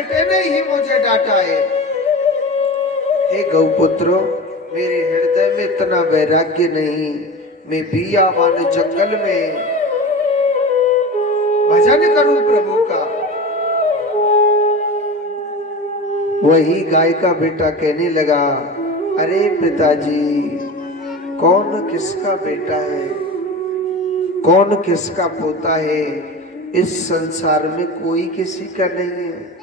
बेटे ने ही मुझे डांटा है। हे गौपुत्रो, मेरे हृदय में इतना वैराग्य नहीं। मैं बियावान जंगल में भजन करूं प्रभु का। वही गाय का बेटा कहने लगा, अरे पिताजी, कौन किसका बेटा है, कौन किसका पोता है? इस संसार में कोई किसी का नहीं है।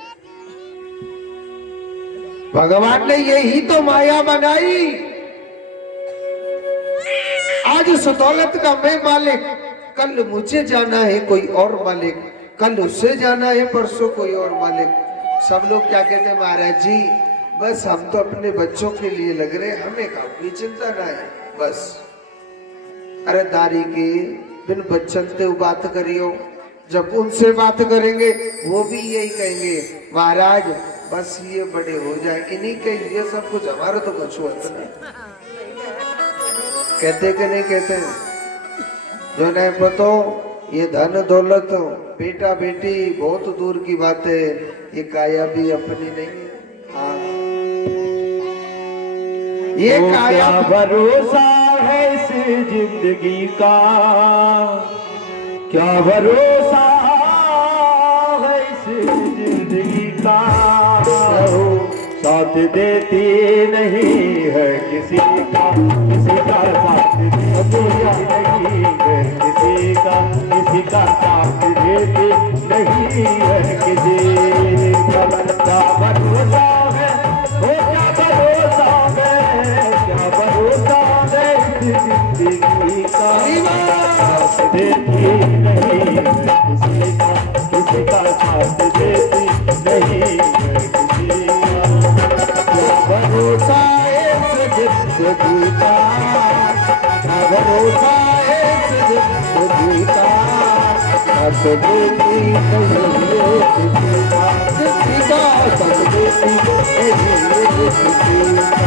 भगवान ने यही तो माया बनाई। आज इस दौलत का मैं मालिक, कल मुझे जाना है कोई और मालिक, कल उससे जाना है, परसों कोई और मालिक। सब लोग क्या कहते हैं, महाराज जी बस हम तो अपने बच्चों के लिए लग रहे, हमें कोई चिंता ना है बस। अरे दारी के बिन बच्चन ते बात करियो, जब उनसे बात करेंगे वो भी यही कहेंगे, महाराज बस ये बड़े हो जाए, इन्हीं के ये सब कुछ, हमारा तो कुछ होता नहीं। कहते कि नहीं कहते? जो नहीं पतो ये धन दौलत बेटा बेटी बहुत दूर की बात है, ये काया भी अपनी नहीं है। हाँ, ये काया भरोसा है इस जिंदगी का, क्या भरोसा है इस जिंदगी का। साथ देती नहीं है किसी का, किसी का साथ देती नहीं है किसी का, किसी का साथ देती नहीं है किसी का। क्या भरोसा है, वो क्या भरोसा है, क्या भरोसा है इस जिंदगी का। साथ देती नहीं है किसी का, किसी का साथ देती नहीं है किसी का। भरोसा इस जिंदगी का, भरोसा इस जिंदगी का, साथ देती नहीं है किसी का, किसी का साथ देती नहीं है किसी का।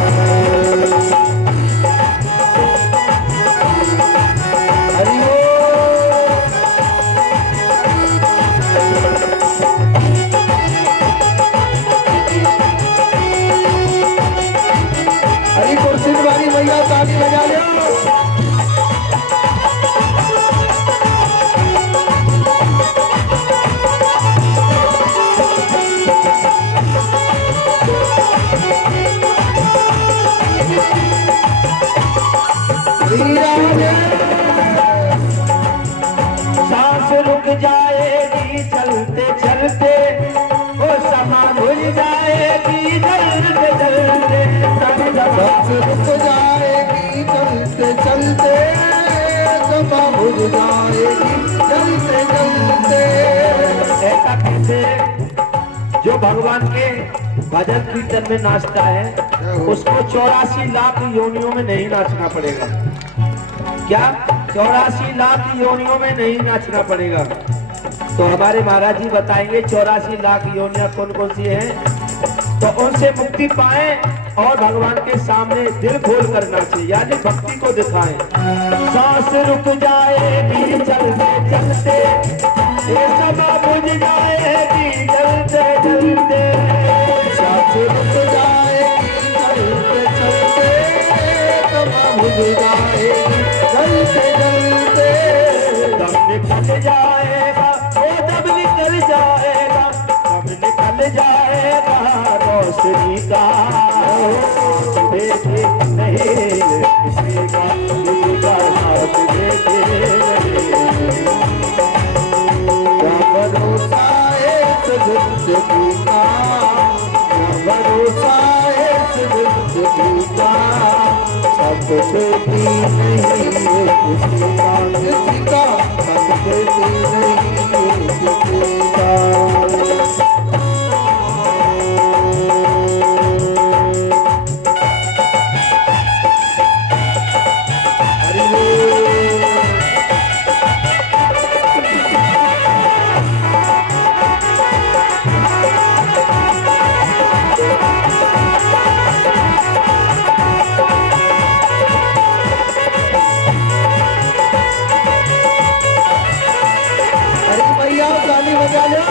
भैया ताली बजा लो। सांस रुक जाएगी चलते चलते, वो समा भूल जाएगी चलते चलते। सांस रुक जाएगी चलते चलते, समा भूल जाएगी चलते चलते। ऐसा कैसे? जो भगवान के भजन कीर्तन में नाचता है उसको 84 लाख योनियों में नहीं नाचना पड़ेगा। क्या 84 लाख योनियों में नहीं नाचना पड़ेगा? तो हमारे महाराज जी बताएंगे 84 लाख योनियां कौन कौन सी हैं, तो उनसे मुक्ति पाए और भगवान के सामने दिल खोल कर नाचे, यानी भक्ति को दिखाएं। सांस रुक जाएगी चलते चलते, ये समा बुझ जाएगी चलते चलते। सांस रुक जाएगी चलते चलते, समा बुझ जाएगी चलते चलते। दम निकल जाएगा, वो दम निकल जाएगा, दम निकल जाएगा रोशनी का। देखे नहीं किसी का, किसी का साथ देखे नहीं। क्या भरोसा इस जिंदगी का, क्या भरोसा इस जिंदगी का। साथ देती नहीं किसी का, किसी का साथ देती नहीं किसी का। ताली बजा लो।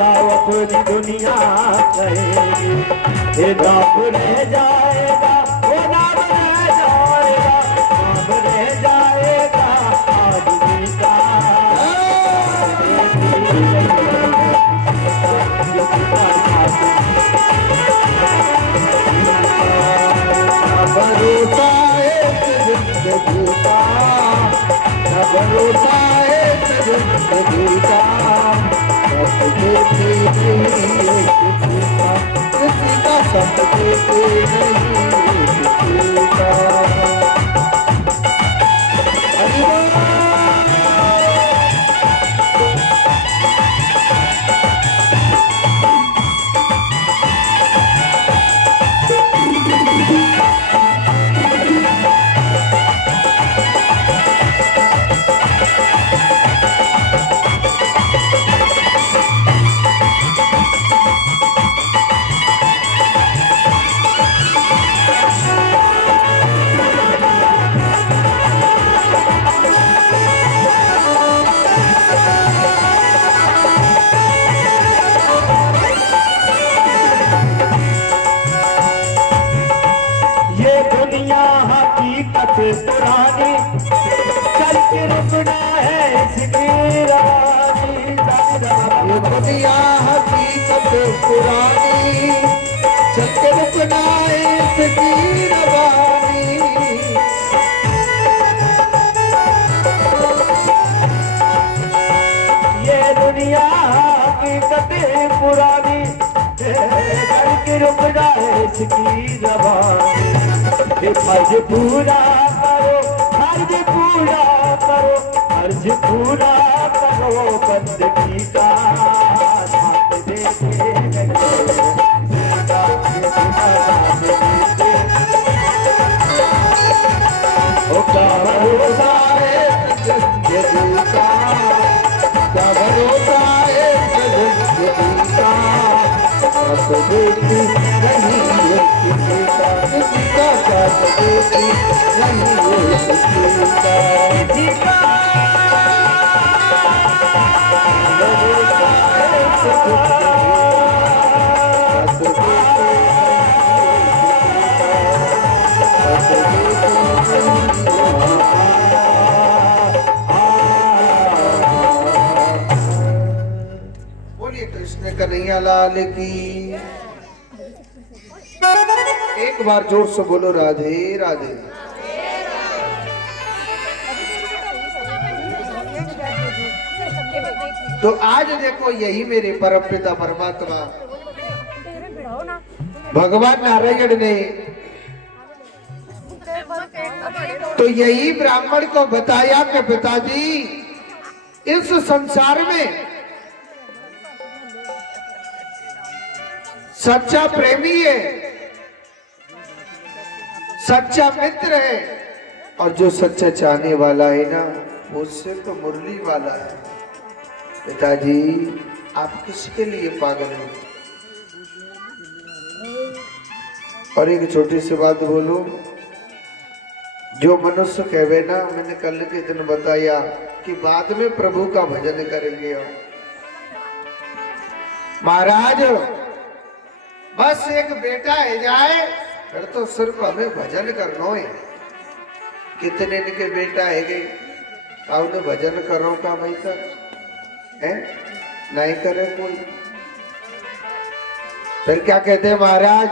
सीता अपनी दुनिया कहेगी, ये नाम रह जाएगा, वो नाम रह जाएगा, नाम रह जाएगा आज सीता। भरोसा एक जिंदगी का, भरोसा एक जिंदगी का, सब देते नहीं किसी का, किसी का सब देते नहीं किसी का। पुरानी चल के रुकना है इसकी रानी। ये दुनिया हकीकत पुरानी, चल के रुकना है इसकी रवानी। ये दुनिया हकीकत पुरानी, चल के रुकना है इसकी रवानी। फर्ज पूरा करो, फर्ज पूरा करो, फर्ज पूरा करो बंदगी का। क्या भरोसा है जिंदगी का, क्या भरोसा है जिंदगी का, सब देती नहीं है किसी का, किसी का सब देती नहीं है किसी का, किसी का भरोसा है जिंदगी का, सब देती कृष्ण कन्हैया लाल की। एक बार जोर से बोलो राधे राधे। तो आज देखो यही मेरे परम पिता परमात्मा भगवान नारायण ने तो यही ब्राह्मण को बताया कि पिताजी इस संसार में सच्चा प्रेमी है, सच्चा मित्र है, और जो सच्चा चाहने वाला है ना उससे तो मुरली वाला है। पिताजी आप किसके लिए पागल हो? और एक छोटी सी बात बोलो, जो मनुष्य कहवे ना, मैंने कल के दिन बताया कि बाद में प्रभु का भजन करेंगे महाराज, बस एक बेटा है जाए फिर तो सिर्फ हमें भजन करना है। कितने इनके बेटा है गए उन्हें भजन करो का भाई तक है नहीं करे कोई। फिर क्या कहते हैं महाराज,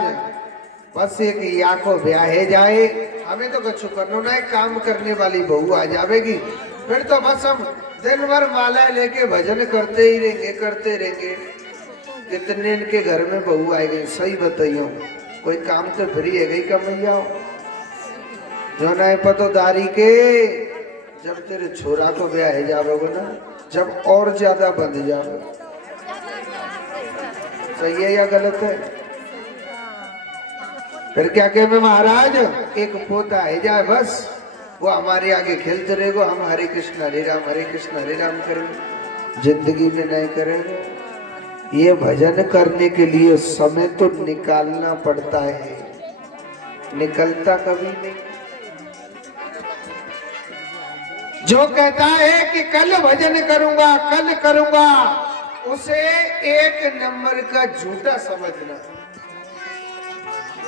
बस एक या को ब्याहे जाए, हमें तो कुछ करना ना है, काम करने वाली बहू आ जाएगी, फिर तो बस हम दिन भर माला लेके भजन करते ही रहेंगे, करते रहेंगे। कितने इनके घर में बहू आ गई, सही बताइयो, कोई काम तो फ्री है गई कमैया जो ना पतोदारी के। जब तेरे छोरा को ब्याह जाओगे ना, जब और ज्यादा बंध जाओगे। सही है या गलत है? फिर क्या कहे महाराज, एक पोता है जाए बस, वो हमारे आगे खेलते रहेगा, हम हरे कृष्ण हरे राम करेंगे, जिंदगी में नहीं करेंगे। ये भजन करने के लिए समय तो निकालना पड़ता है, निकलता कभी नहीं। जो कहता है कि कल भजन करूंगा, कल करूंगा, उसे एक नंबर का झूठा समझना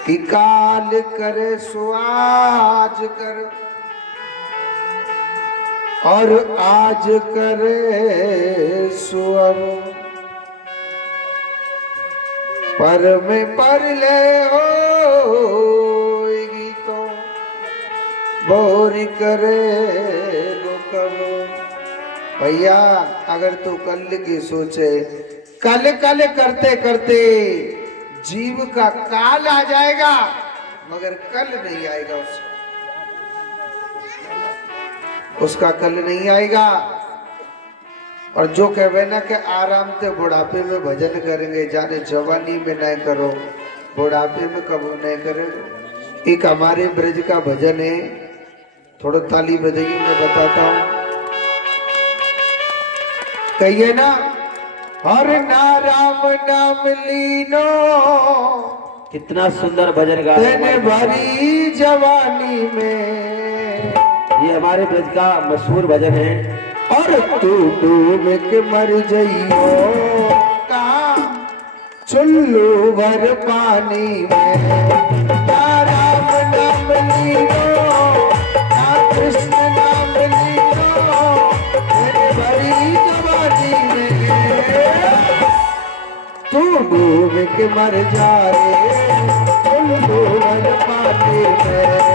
कि काल करे सो आज कर और आज करे सो अब, पर में पर ले होगी तो बोरी करे लो करो। भैया अगर तू कल की सोचे, कल कल करते करते जीव का काल आ जाएगा मगर कल नहीं आएगा उसका कल नहीं आएगा। और जो कहवे ना कि आराम से बुढ़ापे में भजन करेंगे, जाने जवानी में न करो बुढ़ापे में कबू नहीं करेंगे। एक हमारे ब्रज का भजन है, थोड़ा ताली बजाइए, मैं बताता हूँ। कहिए ना, हर ना राम नाम लीनो, कितना सुंदर भजन गा तेने भरी जवानी में। ये हमारे ब्रज का मशहूर भजन है। और तू डूब के मर जइयो कहाँ चुल्लू भर पानी में। ना राम नाम लीनो ना कृष्ण नाम लीनो, तेरे भरी जवानी में। तू डूब के मर जा रे चुल्लू भर पानी में।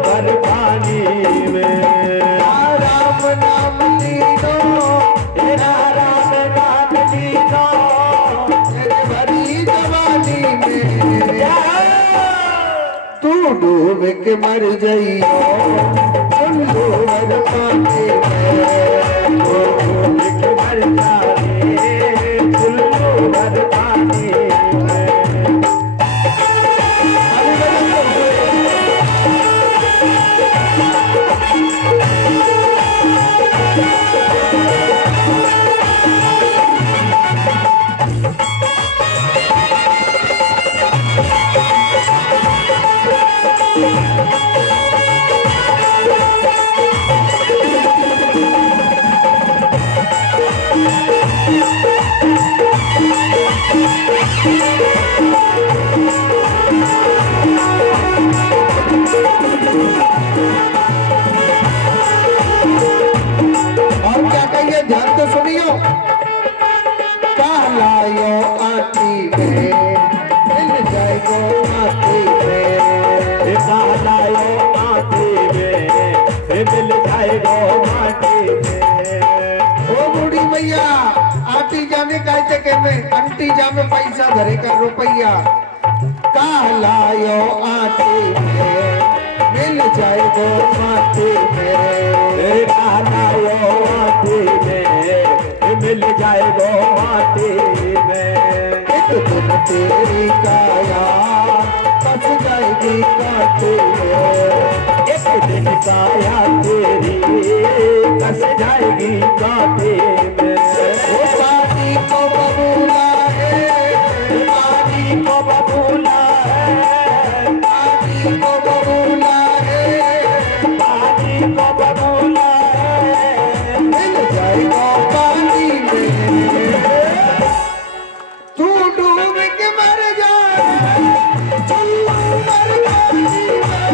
भर पानी में राम नाम लीनो, तेरा राम नाम लीनो, तेरे भरी जवानी में। तू डूब के मर जइयो चुल्लू भर पानी में। डूब के मर जा रे चुल्लू भर पानी में। और क्या कहिए, ध्यान तो सुनियो। कहलायो आटी में मिल जाएगो आटी में। कहलायो आटी में मिल जाएगो माटी में। ओ बूढ़ी भैया आटी जामे कहते के में अंटी जामे पैसा धरे का रुपया। कहलायो आटी में मिल जाएगो माटी में। कहलायो आटी में मिल जाएगो माटी में। एक दिन तेरी काया बस जाएगी काटे में। एक दिन काया तेरी फंस जाएगी कांटे में। वो पानी को बबूला है, पानी को बबूला है, पानी को बबूला है, पानी को बबूला है। मिल जाएगा पानी में। तू डूब के मर जा चुल्लू भर पानी में।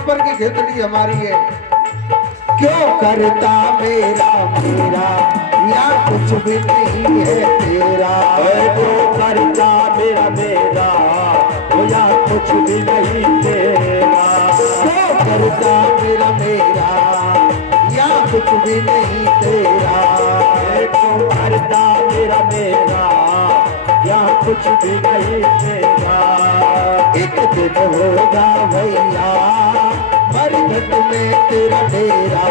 ऊपर की खेतड़ी हमारी है। क्यों करता मेरा मेरा या कुछ भी नहीं है तेरा। क्यों करता मेरा मेरा या कुछ भी नहीं तेरा। क्यों करता मेरा मेरा या कुछ भी नहीं तेरा। क्यों करता मेरा मेरा या कुछ भी नहीं तेरा। एक दिन होगा भैया मरघट में तेरा डेरा।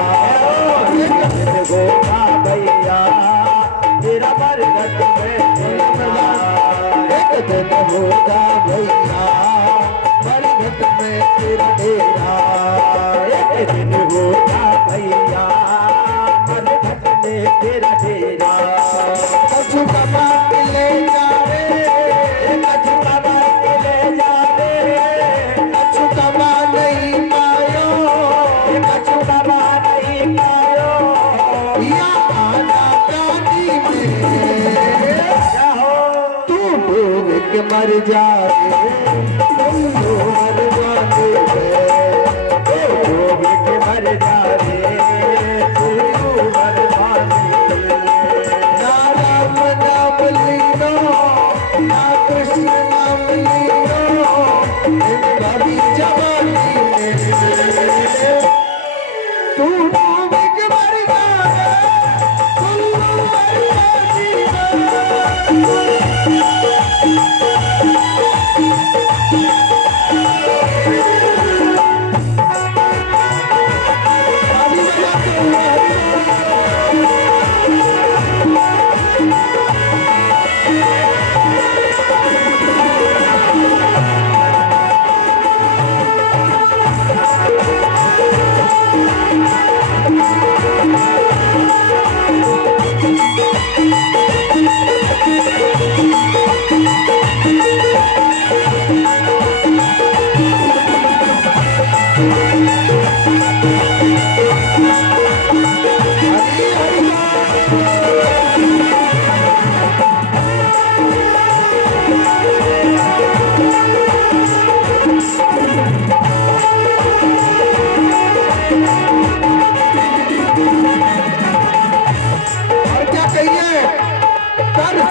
एक दिन होगा भैया तेरा मरघट में तेरा। एक दिन होगा भैया मरघट में तेरा डेरा। एक दिन होगा भैया मरघट में तेरा डेरा। कछु कमा के ले जावे कछु कमा के ले जावे। कछु कमा नहीं पायो कछु कमा नहीं पायो। या आना कानी में तू डूब के मर जाए तुम मर जाते डूब के मर जावे तू मर जावे। ना राम नाम लीनो ना कृष्ण नाम लीनो इन भाभी जवानी में तू डूब के मर जाए तुम मर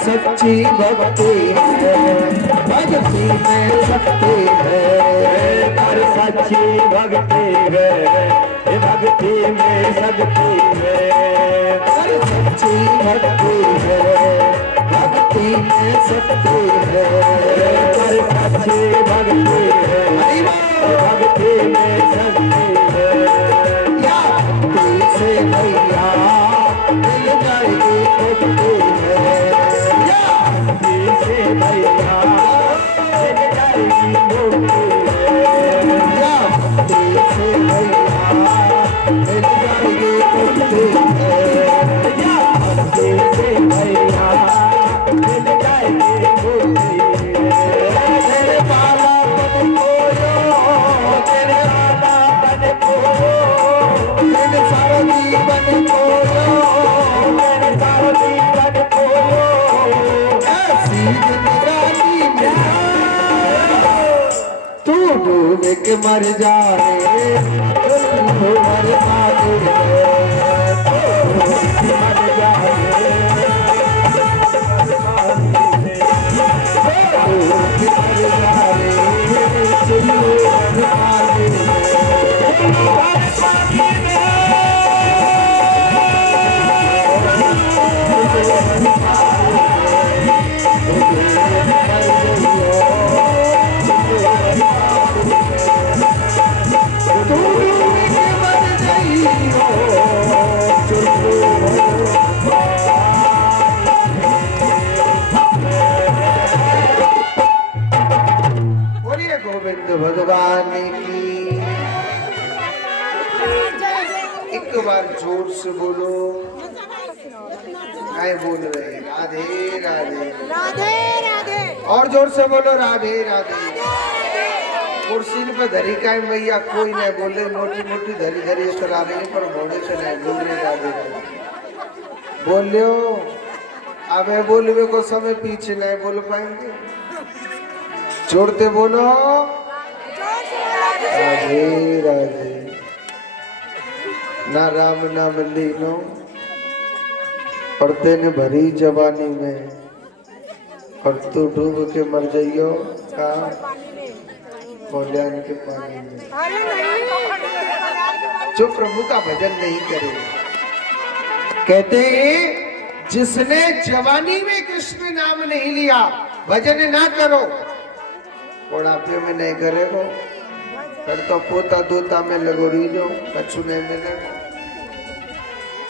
सच्ची भक्ति है भक्ति में शक्ति है। कर सच्ची भक्ति है भक्ति में शक्ति है। कर सच्ची भक्ति है भक्ति में शक्ति है। कर सच्ची भक्ति है भक्ति में शक्ति है। या भक्ति से भैया मिल जाएगी मुक्ति है। से भैया मिल जाएगी मुक्ति है। या भक्ति से भैया मिल जाएगी मुक्ति है। या भक्ति से भैया मिल जाएगी मुक्ति है। तेरे बाला बन खोयो तेरे बाला बन खोयो तेरे सारा जीवन खोयो तेरे सारा जीवन खोयो। तू डूब के मर जाए तू मर गोविंद भगवान की। एक बार जोर से बोलो। आए बोल रहे राधे राधे राधे राधे। और जोर से बोलो राधे राधे। कुर्सी पे धरी का भैया कोई नहीं बोले मोटी मोटी धरी धरी करा रही पर घोड़े से नहीं बोल रहे राधे राधे। बोलियो अब बोलवे को समय पीछे नहीं बोल पाएंगे। जोड़ते बोलो। राधे राधे। ना राम नाम लीनो और तेने भरी जवानी में और तू डूब के मर जाइयो का कल्याण के पानी में। जो प्रभु का भजन नहीं करे, कहते हैं जिसने जवानी में कृष्ण नाम नहीं लिया, भजन ना करो, बुढ़ापे में नहीं करेगो, फिर तो पोता दोता में लगो रही जो कछु नहीं मिलेगा।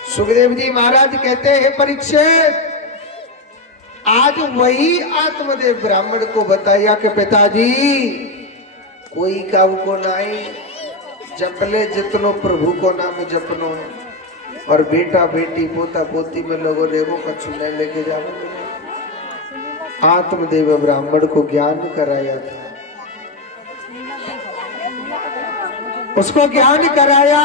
सुखदेव जी महाराज कहते हैं परीक्षित, आज वही आत्मदेव ब्राह्मण को बताया कि पिताजी कोई काऊ को नहीं, जपले जितनो प्रभु को नाम जपनो है, और बेटा बेटी पोता पोती में लोगों रेगो कछु नहीं लेके जाओ। आत्मदेव ब्राह्मण को ज्ञान कराया था, उसको ज्ञान कराया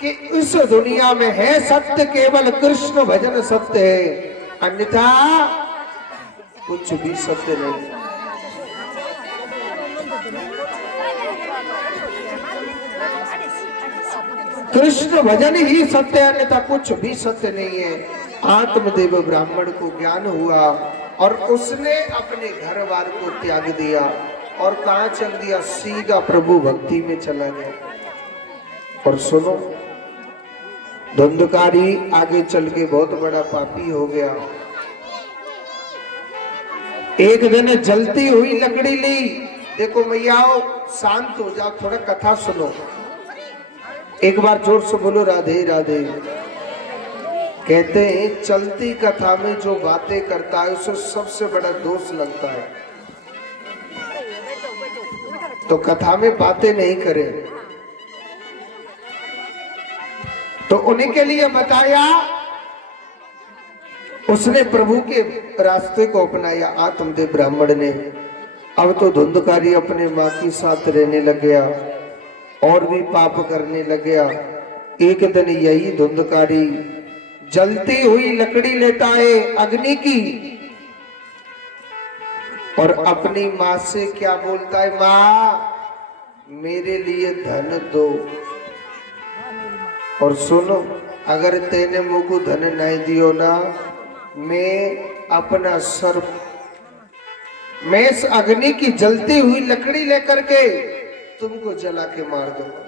कि इस दुनिया में है सत्य केवल कृष्ण भजन सत्य है, अन्यथा कुछ भी सत्य नहीं। कृष्ण भजन ही सत्य है, अन्यथा कुछ भी सत्य नहीं है। आत्मदेव ब्राह्मण को ज्ञान हुआ और उसने अपने घर वार को त्याग दिया और कहां चल दिया, सीधा प्रभु भक्ति में चला गया। और सुनो, धुंधकारी आगे चल के बहुत बड़ा पापी हो गया। एक दिन जलती हुई लकड़ी ली, देखो मैयाओ शांत हो जाओ, थोड़ा कथा सुनो, एक बार जोर से बोलो राधे राधे। कहते हैं चलती कथा में जो बातें करता है उसे सबसे बड़ा दोष लगता है, तो कथा में बातें नहीं करें। तो उन्हीं के लिए बताया, उसने प्रभु के रास्ते को अपनाया आत्मदेव ब्राह्मण ने। अब तो धुंधकारी अपने माँ के साथ रहने लग गया और भी पाप करने लग गया। एक दिन यही धुंधकारी जलती हुई लकड़ी लेता है अग्नि की और अपनी माँ से क्या बोलता है, माँ मेरे लिए धन दो। और सुनो, अगर तेने मुझको धन नहीं दियो ना, मैं अपना सर, मैं इस अग्नि की जलती हुई लकड़ी लेकर के तुमको जला के मार दूंगा।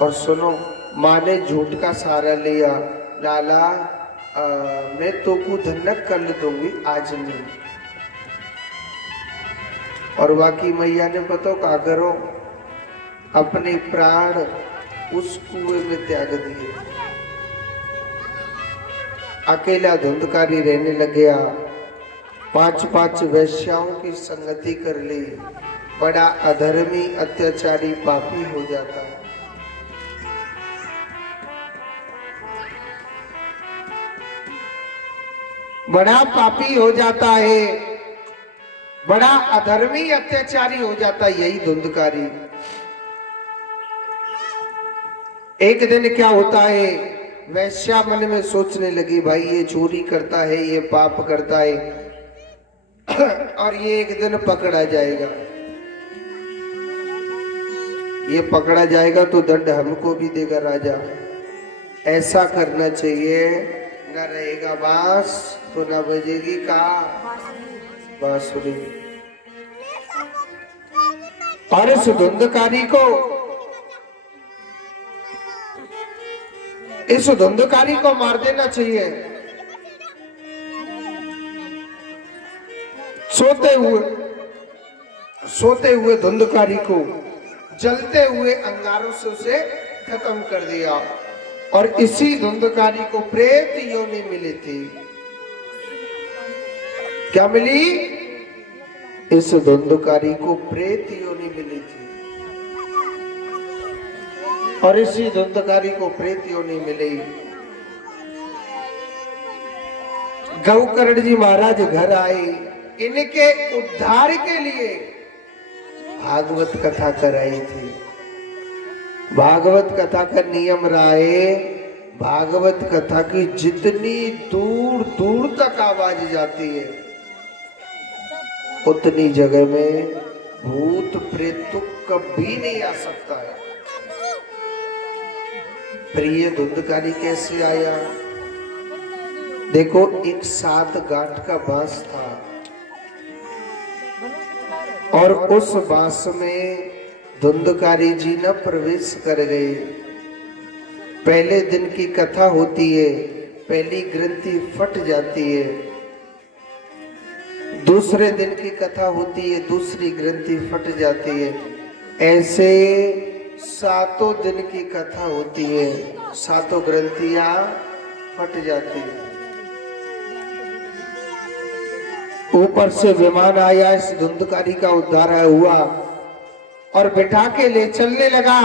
और सुनो, माँ ने झूठ का सहारा लिया, लाला मैं तो को धन कल दूंगी, आज नहीं। और बाकी मैया ने बताओ क्या करो, अपने प्राण उस कुएं में त्याग दिए। अकेला धुंधकारी रहने लग गया, 5 वैश्याओं की संगति कर ली, बड़ा अधर्मी अत्याचारी पापी हो जाता है। बड़ा पापी हो जाता है, बड़ा अधर्मी अत्याचारी हो जाता है यही धुंधकारी। एक दिन क्या होता है, वैश्या मन में सोचने लगी, भाई ये चोरी करता है, ये पाप करता है और ये एक दिन पकड़ा जाएगा, ये पकड़ा जाएगा तो दंड हमको भी देगा राजा। ऐसा करना चाहिए, न रहेगा बांस तो न बजेगी का बांसुरी। और इस धुंधकारी को, इस धुंधकारी को मार देना चाहिए। सोते हुए धुंधकारी को जलते हुए अंगारों से उसे खत्म कर दिया। और इसी धुंधकारी को प्रेत योनि मिली थी। क्या मिली? इस धुंधकारी को प्रेत योनि मिली थी और इसी धुंधकारी को प्रेत योनि मिली। गौकर्ण जी महाराज घर आए, इनके उद्धार के लिए भागवत कथा कराई थी। भागवत कथा का नियम रहा है, भागवत कथा की जितनी दूर दूर तक आवाज जाती है उतनी जगह में भूत प्रेत तो कभी नहीं आ सकता है। फिर ये धुंधकारी कैसे आया? देखो, एक 7 गांठ का बांस था और उस बांस में धुंधकारी जी न प्रवेश कर गए। पहले दिन की कथा होती है, पहली ग्रंथि फट जाती है। दूसरे दिन की कथा होती है, दूसरी ग्रंथि फट जाती है। ऐसे 7 दिन की कथा होती है, 7 ग्रंथियां फट जाती है। ऊपर से विमान आया, इस धुंधकारी का उद्धार हुआ और बिठा के ले चलने लगा।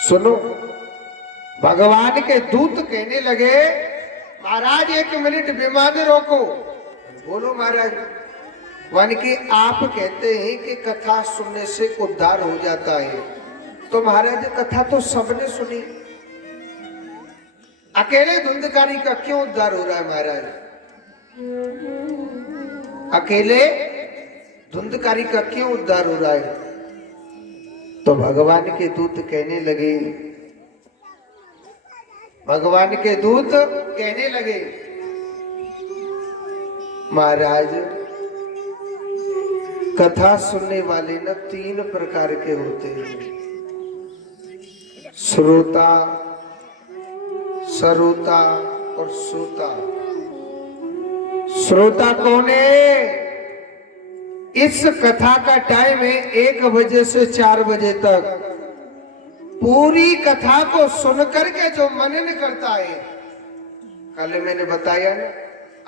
सुनो, भगवान के दूत कहने लगे, महाराज 1 मिनट विमान रोको। बोलो महाराज। वन की आप कहते हैं कि कथा सुनने से उद्धार हो जाता है, तो महाराज कथा तो सबने सुनी, अकेले धुंधकारी का क्यों उद्धार हो रहा है महाराज? अकेले धुंधकारी का क्यों उद्धार हो रहा है? तो भगवान के दूत कहने लगे, भगवान के दूत कहने लगे, महाराज कथा सुनने वाले न 3 प्रकार के होते हैं, श्रोता, सरोता और श्रोता। श्रोता कौन है? इस कथा का टाइम है 1 बजे से 4 बजे तक। पूरी कथा को सुन करके जो मनन करता है, कल मैंने बताया ना,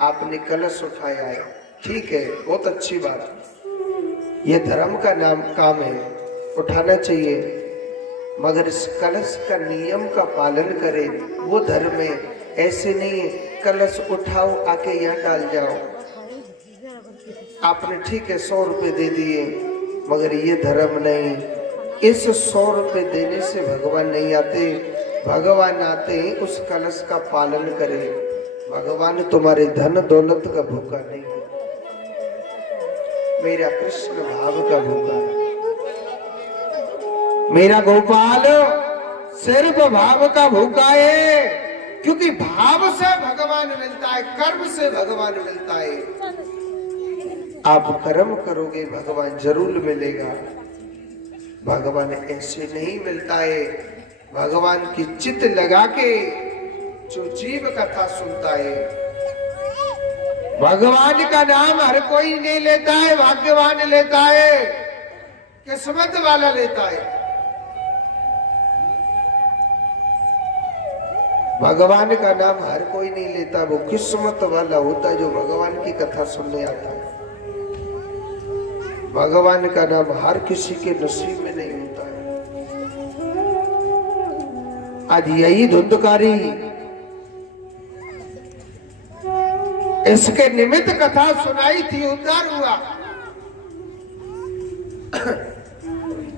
आपने कलश उठाया है, ठीक है, बहुत अच्छी बात। ये धर्म का नाम काम है, उठाना चाहिए, मगर इस कलश का नियम का पालन करें, वो धर्म है। ऐसे नहीं है कलश उठाओ आके यहाँ डाल जाओ। आपने ठीक है 100 रुपए दे दिए, मगर ये धर्म नहीं। इस 100 रुपए देने से भगवान नहीं आते, भगवान आते हैं उस कलश का पालन करें। भगवान तुम्हारे धन दौलत का भूखा नहीं है, मेरा कृष्ण भाव का भूखा है। मेरा गोपाल सिर्फ भाव का भूखा है, क्योंकि भाव से भगवान मिलता है, कर्म से भगवान मिलता है। आप कर्म करोगे भगवान जरूर मिलेगा। भगवान ऐसे नहीं मिलता है। भगवान की चित लगा के जो जीव कथा सुनता है, भगवान का नाम हर कोई नहीं लेता है, भाग्यवान लेता है, किस्मत वाला लेता है। भगवान का नाम हर कोई नहीं लेता, वो किस्मत वाला होता है जो भगवान की कथा सुनने आता है। भगवान का नाम हर किसी के नसीब में नहीं होता है। आज यही धुंधकारी इसके निमित्त कथा सुनाई थी, उद्धार हुआ।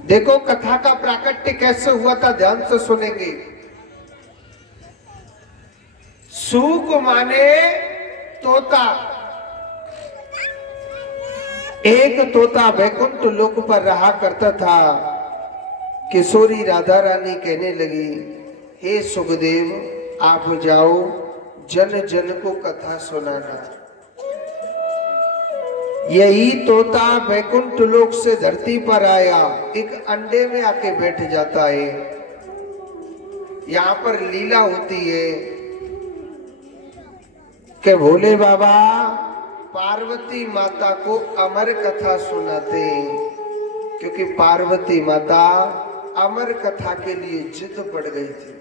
देखो कथा का प्राकट्य कैसे हुआ था, ध्यान से सुनेंगे। सूक माने तोता। एक तोता वैकुंठ लोक पर रहा करता था। किशोरी राधा रानी कहने लगी, हे सुखदेव आप जाओ, जन जन को कथा सुनाना। यही तोता वैकुंठ लोक से धरती पर आया, एक अंडे में आके बैठ जाता है। यहाँ पर लीला होती है कि भोले बाबा पार्वती माता को अमर कथा सुनाते हैं, क्योंकि पार्वती माता अमर कथा के लिए जिद पड़ गई थी।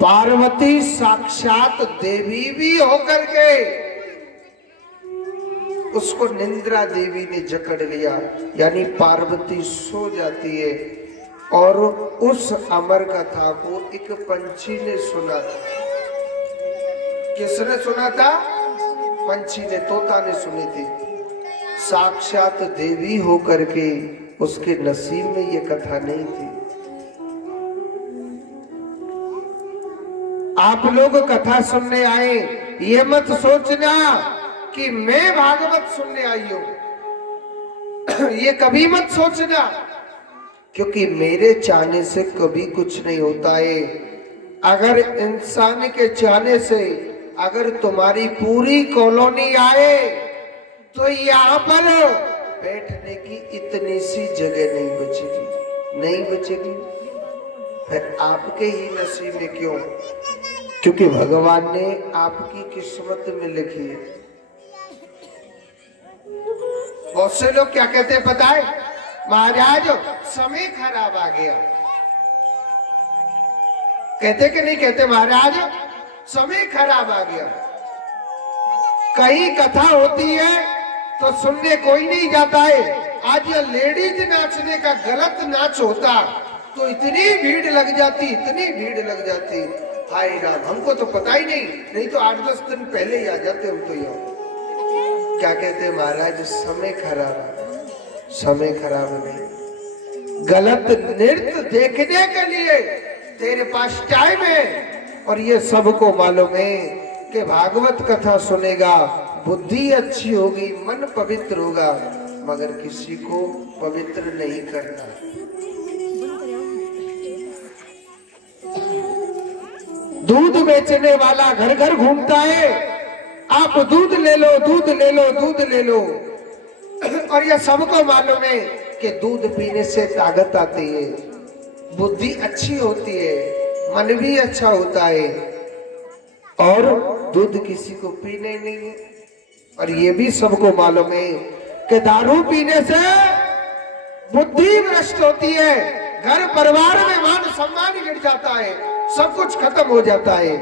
पार्वती साक्षात देवी भी होकर के उसको निंद्रा देवी ने जकड़ लिया, यानी पार्वती सो जाती है और उस अमर कथा को एक पंछी ने सुना था। किसने सुना था? पंछी ने, तोता ने सुनी थी। साक्षात देवी होकर के उसके नसीब में ये कथा नहीं थी। आप लोग कथा सुनने आए, ये मत सोचना कि मैं भागवत सुनने आई हूं, ये कभी मत सोचना, क्योंकि मेरे चाहने से कभी कुछ नहीं होता है। अगर इंसान के चाहने से अगर तुम्हारी पूरी कॉलोनी आए तो यहाँ पर बैठने की इतनी सी जगह नहीं बचेगी, नहीं बचेगी। फिर आपके ही नसीब में क्यों? क्योंकि भगवान ने आपकी किस्मत में लिखी है। बहुत से लोग क्या कहते हैं पता है? महाराज समय खराब आ गया, कहते कि नहीं कहते? महाराज समय खराब आ गया। कहीं कथा होती है तो सुनने कोई नहीं जाता है। आज ये लेडीज नाचने का गलत नाच होता तो इतनी भीड़ लग जाती, इतनी भीड़ लग जाती। हाय राम, हमको तो पता ही नहीं तो 8-10 दिन पहले ही आ जाते हम तो यहाँ। क्या कहते हैं महाराज? समय खराब, समय खराब नहीं। गलत नृत्य देखने के लिए तेरे पास टाइम है, और ये सबको मालूम है कि भागवत कथा सुनेगा, बुद्धि अच्छी होगी, मन पवित्र होगा, मगर किसी को पवित्र नहीं करना। दूध बेचने वाला घर घर घूमता है, आप दूध ले लो, दूध ले लो, दूध ले लो, और यह सबको मालूम है कि दूध पीने से ताकत आती है, बुद्धि अच्छी होती है, मन भी अच्छा होता है, और दूध किसी को पीने नहीं है। और ये भी सबको मालूम है कि दारू पीने से बुद्धि भ्रष्ट होती है, घर परिवार में मान सम्मान गिर जाता है, सब कुछ खत्म हो जाता है,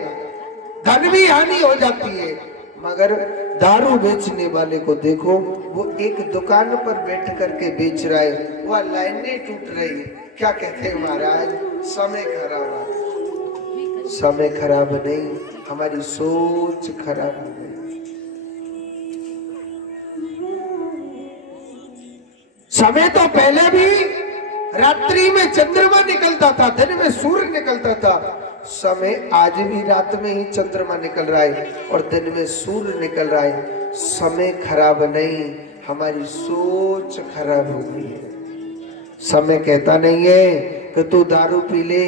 धन भी हानि हो जाती है। मगर दारू बेचने वाले को देखो, वो एक दुकान पर बैठ करके बेच रहा है, वह लाइनें टूट रही है। क्या कहते हैं महाराज? समय खराब है। समय खराब नहीं, हमारी सोच खराब है। समय तो पहले भी रात्रि में चंद्रमा निकलता था, दिन में सूर्य निकलता था। समय आज भी रात में ही चंद्रमा निकल रहा है और दिन में सूर्य निकल रहा है। समय खराब नहीं, हमारी सोच खराब हो गई है। समय कहता नहीं है कि तू दारू पी ले,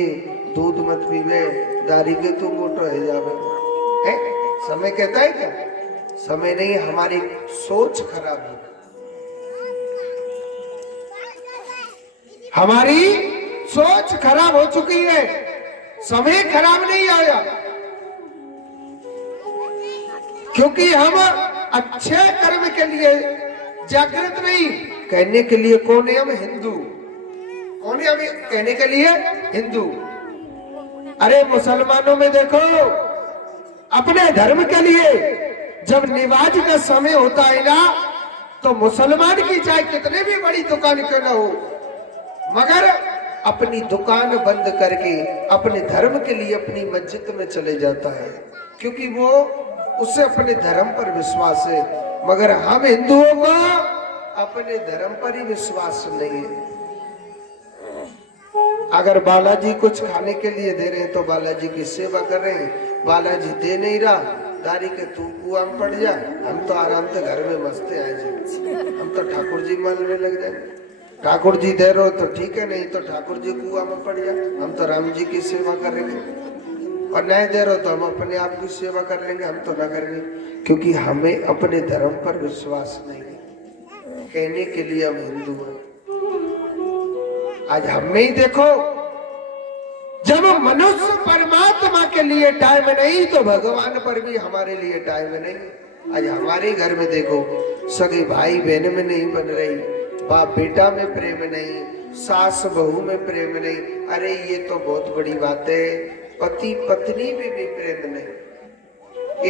दूध मत पीवे, दारी के तू मोटो है जावे। समय कहता है क्या? समय नहीं, हमारी सोच खराब हो, हमारी सोच खराब हो चुकी है। समय खराब नहीं आया, क्योंकि हम अच्छे कर्म के लिए जागृत नहीं। कहने के लिए कौन है? हम हिंदू। कौन है? हम कहने के लिए हिंदू। अरे मुसलमानों में देखो, अपने धर्म के लिए जब नमाज का समय होता है ना, तो मुसलमान की चाहे कितने भी बड़ी दुकान क्यों ना हो, मगर अपनी दुकान बंद करके अपने धर्म के लिए अपनी मस्जिद में चले जाता है, क्योंकि वो उसे अपने धर्म पर विश्वास है। मगर हम हिंदुओं को अपने धर्म पर ही विश्वास नहीं है। अगर बालाजी कुछ खाने के लिए दे रहे हैं तो बालाजी की सेवा कर रहे हैं। बालाजी दे नहीं रहा, दारी के तू कुआं में पड़ जा, हम तो आराम से घर में मस्ते आए जी, हम तो ठाकुर जी मानने लग जाए। ठाकुर जी दे रहे तो ठीक है, नहीं तो ठाकुर जी कुआं में पड़ जा, हम तो राम जी की सेवा करेंगे। और नहीं दे रहे तो हम अपने आप की सेवा कर लेंगे, हम तो ना करेंगे, क्योंकि हमें अपने धर्म पर विश्वास नहीं है। कहने के लिए हम हिंदू हैं। आज हमें ही देखो, जब मनुष्य परमात्मा के लिए टाइम नहीं तो भगवान पर भी हमारे लिए टाइम नहीं। आज हमारे घर में देखो, सगे भाई बहन में नहीं बन रही, बाप बेटा में प्रेम नहीं, सास बहू में प्रेम नहीं। अरे ये तो बहुत बड़ी बात है, पति पत्नी में भी प्रेम नहीं।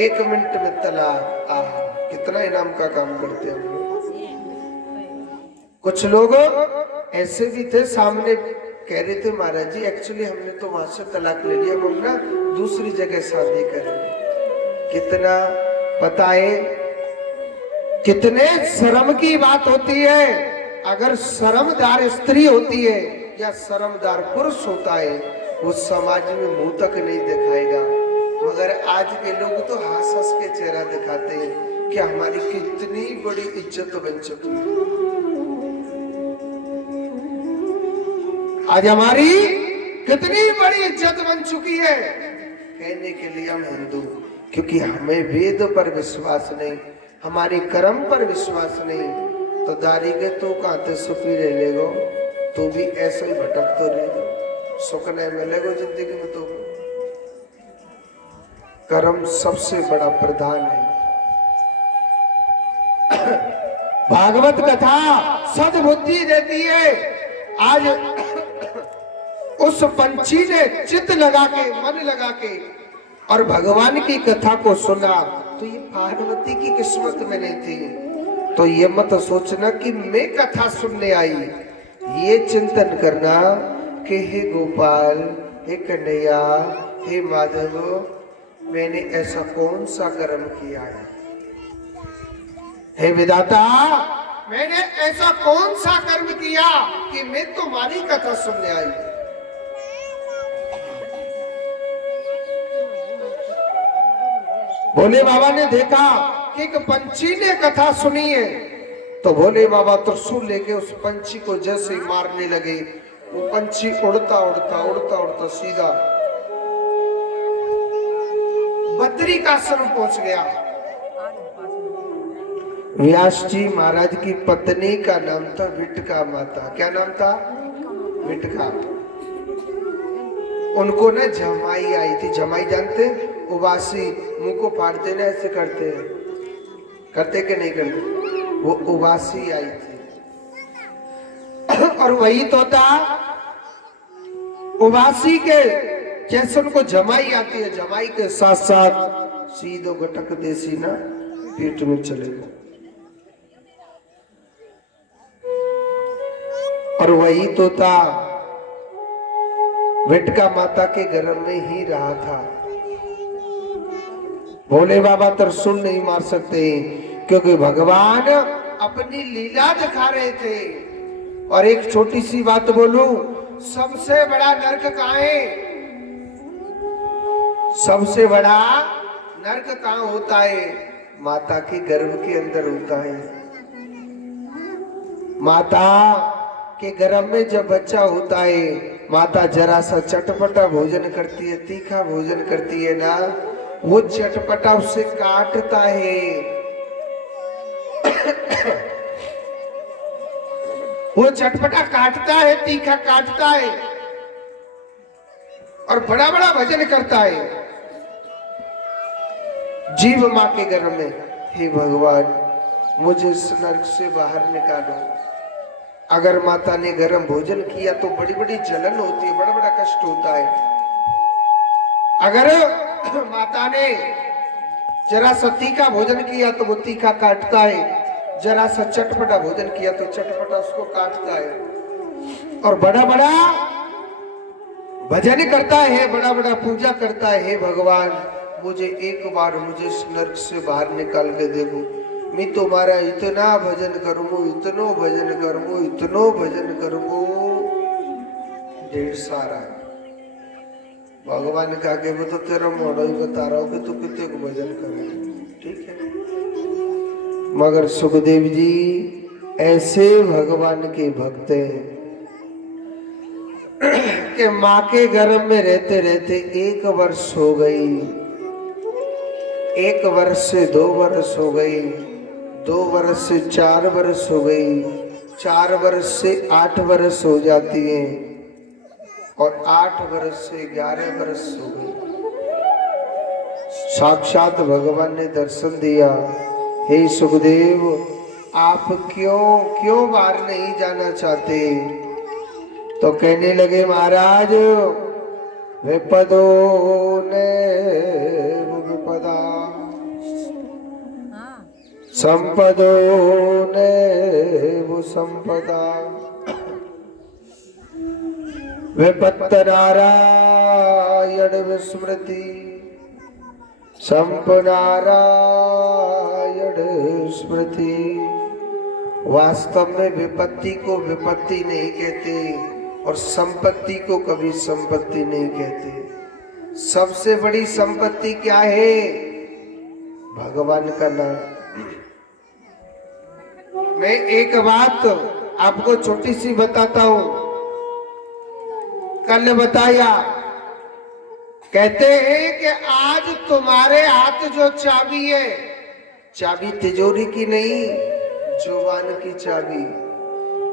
1 मिनट में तलाक। आहा, कितना इनाम का काम करते हैं हम लोग। कुछ लोग ऐसे भी थे, सामने कह रहे थे महाराज जी एक्चुअली हमने तो वहां से तलाक ले लिया, हम ना दूसरी जगह शादी करेंगे। कितना पता है, कितने शर्म की बात होती है। अगर शर्मदार स्त्री होती है या शर्मदार पुरुष होता है, वो समाज में मुंह तक नहीं दिखाएगा। मगर आज के लोग तो हंस हंस के चेहरा दिखाते हैं। कि हमारी कितनी बड़ी इज्जत बन चुकी है। आज हमारी कितनी बड़ी इज्जत बन चुकी है कहने के लिए हम हिंदू, क्योंकि हमें वेद पर विश्वास नहीं, हमारे कर्म पर विश्वास नहीं। तो दारी के तो कहते सुखी रह लेगो, तो भी ऐसे ही भटक तो रहे, सुख नहीं मिलेगो जिंदगी में। तो कर्म सबसे बड़ा प्रधान है। भागवत कथा सद्बुद्धि देती है। आज उस पंछी ने चित्त लगा के, मन लगा के और भगवान की कथा को सुना, तो ये पार्वती की किस्मत में नहीं थी। तो ये मत सोचना कि मैं कथा सुनने आई, ये चिंतन करना कि हे गोपाल, हे कन्हैया, हे माधव, मैंने ऐसा कौन सा कर्म किया है, हे विधाता, मैंने ऐसा कौन सा कर्म किया कि मैं तुम्हारी कथा सुनने आई। भोले बाबा ने देखा कि एक पंछी ने कथा सुनी है, तो भोले बाबा त्रिशूल लेके उस पंछी को जैसे ही मारने लगे, वो पंछी उड़ता उड़ता उड़ता उड़ता सीधा बद्री का आश्रम पहुंच गया। व्यास जी महाराज की पत्नी का नाम था विटका माता। क्या नाम था? विटका। उनको ना जमाई आई थी। जमाई जानते? उबासी, मुंह को फाड़ते ना, ऐसे करते हैं, करते कि नहीं करते? वो उबासी आई थी। और वही तो था उबासी के जैसे उनको जमाई आती है, जमाई के साथ साथ सीधो गटक देसी ना पेट में चले गए। और वही तो था विटका माता के गर्भ में ही रहा था। भोले बाबा त्रिशूल नहीं मार सकते, क्योंकि भगवान अपनी लीला दिखा रहे थे। और एक छोटी सी बात बोलूं, सबसे बड़ा नरक कहाँ है? सबसे बड़ा नरक कहाँ होता है? माता के गर्भ के अंदर होता है। माता के गर्भ में जब बच्चा होता है, माता जरा सा चटपटा भोजन करती है, तीखा भोजन करती है ना, वो चटपटा उसे काटता है। वो चटपटा काटता है, तीखा काटता है और बड़ा बड़ा भजन करता है। जीव माँ के गर्भ में, हे भगवान, मुझे इस नरक से बाहर निकालो। अगर माता ने गर्म भोजन किया तो बड़ी बड़ी जलन होती है, बड़ा बड़ा कष्ट होता है। अगर माता ने जरा सा तीखा भोजन किया तो वो तीखा काटता है, जरा सा चटपटा भोजन किया तो चटपटा उसको काटता है। और बड़ा बड़ा भजन करता है, बड़ा बड़ा पूजा करता है। हे भगवान, मुझे एक बार मुझे इस नरक से बाहर निकाल के देखो, मैं तुम्हारा इतना भजन करूंगा, इतनो भजन करूंगा, इतनो भजन करूंगा, ढेर सारा। भगवान का के वो तो तेरा मोड़ा ही बता रहा हूं कि तू कितने को भजन करे, ठीक है। मगर सुखदेव जी ऐसे भगवान के भक्त हैं कि माँ के गर्भ में रहते रहते 1 वर्ष हो गई, 1 वर्ष से 2 वर्ष हो गई, 2 वर्ष से 4 वर्ष हो गई, 4 वर्ष से 8 वर्ष हो जाती है और 8 वर्ष से 11 वर्ष हो गई। साक्षात भगवान ने दर्शन दिया, हे सुखदेव, आप क्यों बाहर नहीं जाना चाहते? तो कहने लगे, महाराज, विपदो ने विपदा, संपदो ने वो संपदा, विपत्त नारायण विस्मृति, संपनारायण स्मृति। वास्तव में विपत्ति को विपत्ति नहीं कहते और संपत्ति को कभी संपत्ति नहीं कहते। सबसे बड़ी संपत्ति क्या है? भगवान का नाम। मैं एक बात आपको छोटी सी बताता हूं। कल बताया, कहते हैं कि आज तुम्हारे हाथ जो चाबी है, चाबी तिजोरी की नहीं, जुबान की चाबी।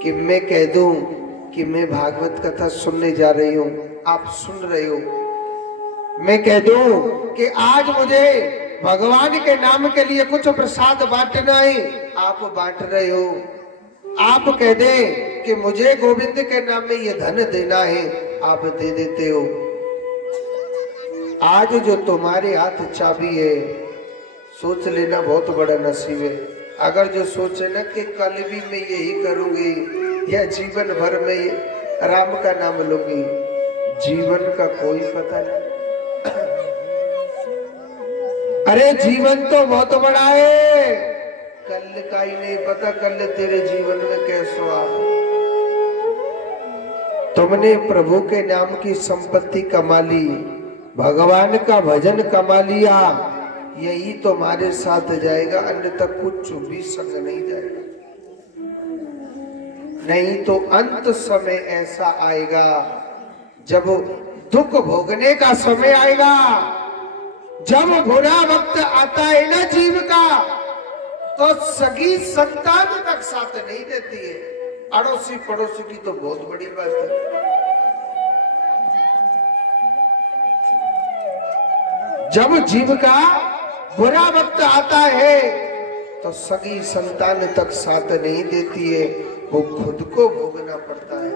कि मैं कह दूं कि मैं भागवत कथा सुनने जा रही हूं, आप सुन रहे हो। मैं कह दूं कि आज मुझे भगवान के नाम के लिए कुछ प्रसाद बांटना है, आप बांट रहे हो। आप कह दें कि मुझे गोविंद के नाम में ये धन देना है, आप दे देते हो। आज जो तुम्हारे हाथ चाबी है, सोच लेना बहुत बड़ा नसीब है। अगर जो सोचे ना कि कल भी मैं यही करूंगी या जीवन भर में राम का नाम लूंगी, जीवन का कोई पता नहीं। अरे जीवन तो बहुत बड़ा है, कल का ही नहीं पता कल तेरे जीवन में कैसा आ। तुमने प्रभु के नाम की संपत्ति कमा ली, भगवान का भजन कमा लिया, यही तुम्हारे साथ जाएगा, अन्यथा कुछ भी संग नहीं जाएगा। नहीं तो अंत समय ऐसा आएगा जब दुख भोगने का समय आएगा, जब बुरा वक्त आता है ना जीव का, तो सगी संतान तक साथ नहीं देती है। अड़ोसी पड़ोसी की तो बहुत बड़ी बात है। जब जीव का बुरा वक्त आता है तो सगी संतान तक साथ नहीं देती है, वो खुद को भोगना पड़ता है।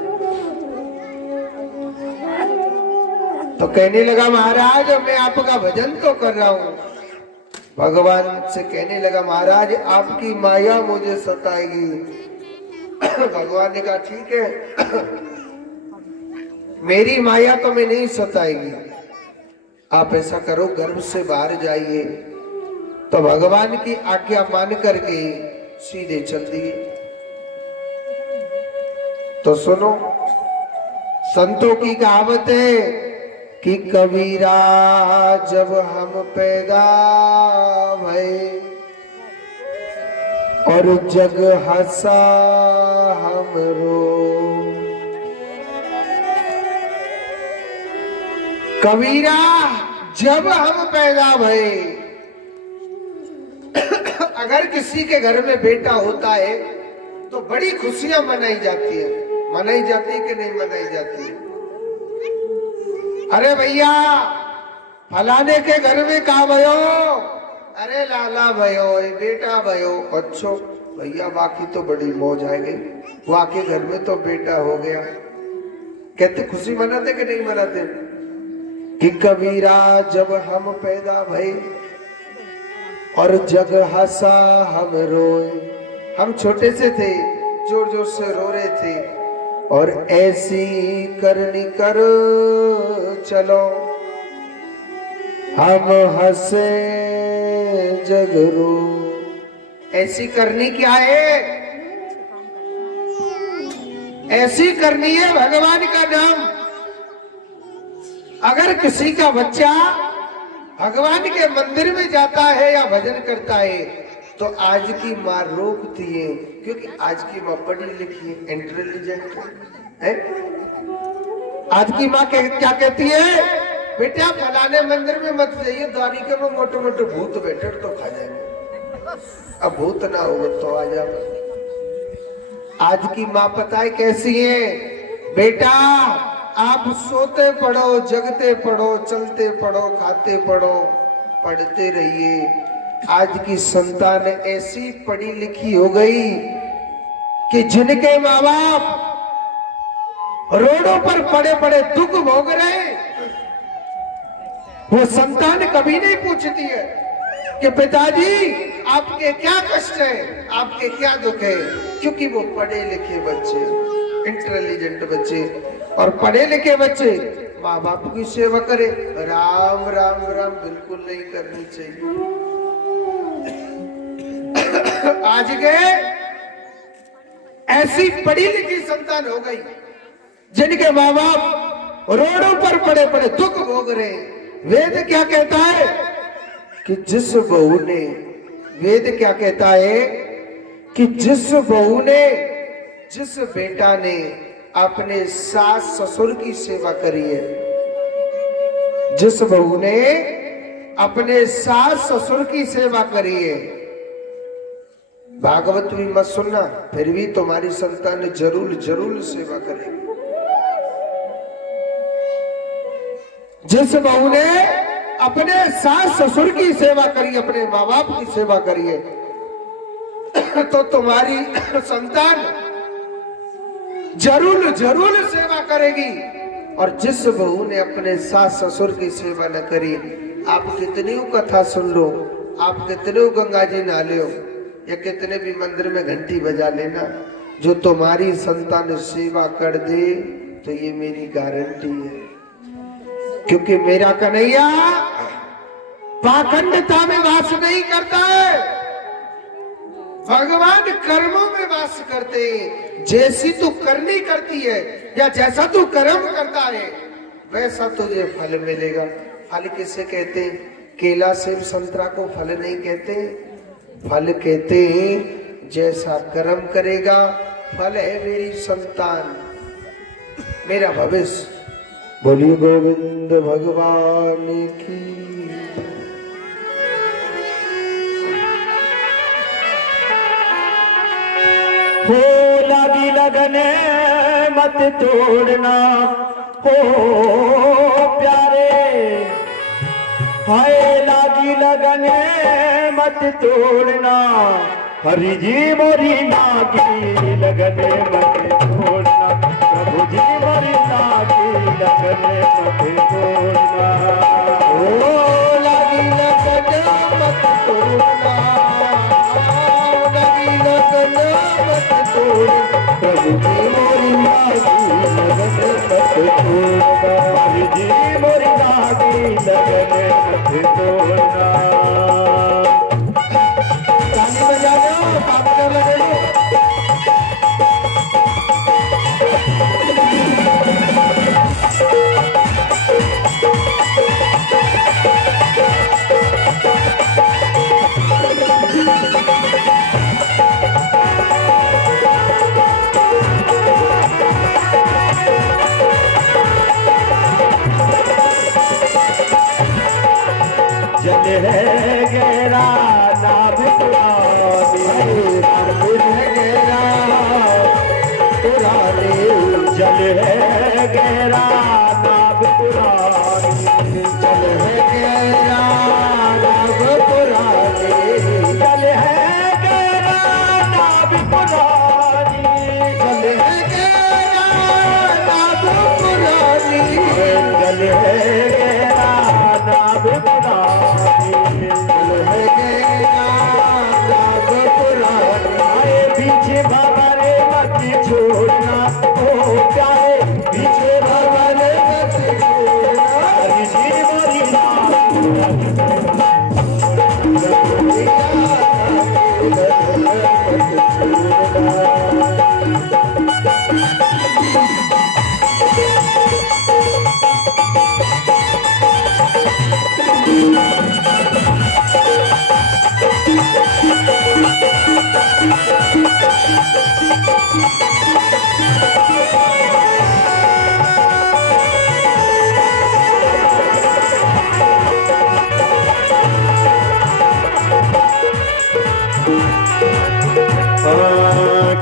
तो कहने लगा महाराज मैं आपका भजन तो कर रहा हूं। भगवान से कहने लगा महाराज आपकी माया मुझे सताएगी। भगवान ने कहा ठीक है, मेरी माया तो मैं नहीं सताएगी। आप ऐसा करो गर्भ से बाहर जाइए। तो भगवान की आज्ञा मान करके सीधे चल दिए। तो सुनो, संतों की कहावत है कि कबीरा जब हम पैदा भये और जग हंसा हम रो। कबीरा जब हम पैदा भये, अगर किसी के घर में बेटा होता है तो बड़ी खुशियां मनाई जाती है। मनाई जाती है कि नहीं मनाई जाती है? अरे भैया फलाने के घर में कहा भयो, अरे लाला भयो, बेटा भयो। अच्छो भैया बाकी तो बड़ी मौज आ गई, वहां के घर में तो बेटा हो गया। कहते खुशी मनाते कि नहीं मनाते? कि कबीरा जब हम पैदा भये और जग हंसा हम रोए। हम छोटे से थे, जोर जोर से रो रहे थे, और ऐसी करनी कर चलो हम हंसे जग रो। ऐसी करनी क्या है? ऐसी करनी है भगवान का नाम। अगर किसी का बच्चा भगवान के मंदिर में जाता है या भजन करता है तो आज की माँ रोकती है, क्योंकि आज की माँ पढ़ी लिखी है, इंटेलिजेंट है। आज की माँ क्या कहती है? बेटा फलाने मंदिर में मत जाइए, द्वारिका में मोटे मोटे भूत बैठे तो खा जाएंगे। अब भूत ना होगा तो आ जाओ। आज की माँ पता है कैसी है? बेटा आप सोते पढ़ो, जगते पढ़ो, चलते पढ़ो, खाते पढ़ो, पढ़ते रहिए। आज की संतान ऐसी पढ़ी लिखी हो गई कि जिनके माँ बाप रोडों पर पड़े पड़े दुख भोग रहे, वो संतान कभी नहीं पूछती है कि पिताजी आपके क्या कष्ट है, आपके क्या दुख है, क्योंकि वो पढ़े लिखे बच्चे, इंटेलिजेंट बच्चे। और पढ़े लिखे बच्चे माँ बाप की सेवा करे, राम राम राम बिल्कुल नहीं करनी चाहिए। आज के ऐसी पढ़ी लिखी संतान हो गई जिनके माँ बाप रोडों पर पड़े पड़े दुख भोग रहे। वेद क्या कहता है कि जिस बहू ने, वेद क्या कहता है कि जिस बहू ने, जिस बेटा ने अपने सास ससुर की सेवा करी है, जिस बहू ने अपने सास ससुर की सेवा करी है, भागवत भी मत सुनना, फिर भी तुम्हारी संतान जरूर जरूर सेवा करेगी। जिस बहू ने अपने सास ससुर की सेवा करी, अपने माँ बाप की सेवा करी है, तो तुम्हारी संतान जरूर जरूर सेवा करेगी। और जिस बहू ने अपने सास ससुर की सेवा न करी, आप कितनी कथा सुन लो, आप कितने गंगा जी नहा लो, या कितने भी मंदिर में घंटी बजा लेना, जो तुम्हारी संतान सेवा कर दे तो ये मेरी गारंटी है। क्योंकि मेरा कन्हैया पाखंडता में वास नहीं करता है, भगवान कर्मों में वास करते हैं। जैसी तू करनी करती है या जैसा तू कर्म करता है वैसा तुझे फल मिलेगा। फल किसे कहते हैं? केला सेब संतरा को फल नहीं कहते, फल कहते हैं जैसा कर्म करेगा फल है मेरी संतान, मेरा भविष्य। बोलिए गोविंद भगवान की। हो लगी लगने मत तोड़ना हो प्यारे, हाय लगी लगने मत तोड़ना, हरि जी मोरी लागी लगने मत तोड़ना, प्रभु जी मोरी लागी लगने मत तोड़ना। ओ लगी लगने मत तोड़ना, लगी लगने मत तोड़ना, प्रभु जी मोरी लागी लगने मत तोड़ना, हरि जी मोरी लागी लगने मत तोड़ना। ताली बजा दो, पापा बजा दो। जल है गहरा नाभ पुरानी, जल है गहरा पुरानी, जल है गहरा नाभ पुरानी, जल है गहरा नाभ पुरानी, जल है गहरा नाभ पुरानी, जल है गहरा नाभ पुरानी, जल है गहरा नाभ पुरानी, जल है गहरा नाभ पुरानी। आए पीछे भंवरे मत छोड़ना ओ प्यारे, पीछे भंवरे मत छोड़ना, हरि जी मोरी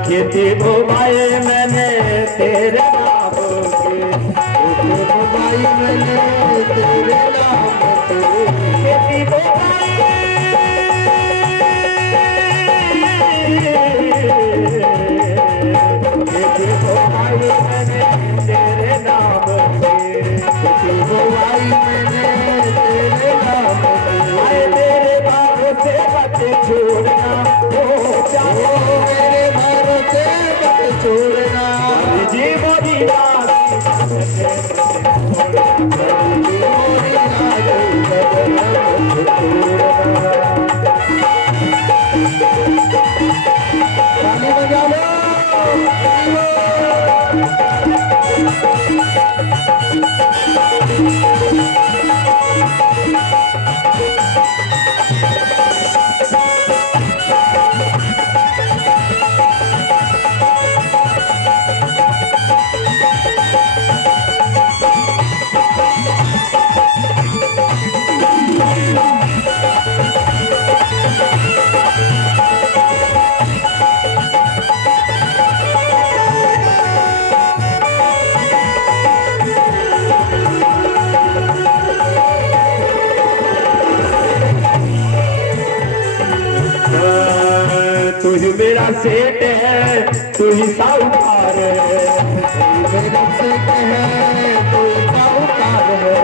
खेती बुवाई मैंने तेरे नाम की, खेती बुवाई मैंने तेरे नाम की, खेती बुवाई खेती बुवाई मैंने तेरे नाम की, खेती बुवाई मैंने तेरे नाम की। आए तेरे भरोसे मत छोड़ना ओ चाहो, मेरे भरोसे मत छोड़ना, हरि जी मोरी लागी मोरी लागी लगने मत छोड़ना। ताली बजा लो। मेरा सेठ है तू ही साहूकार है, मेरा सेठ है तू साहूकार है,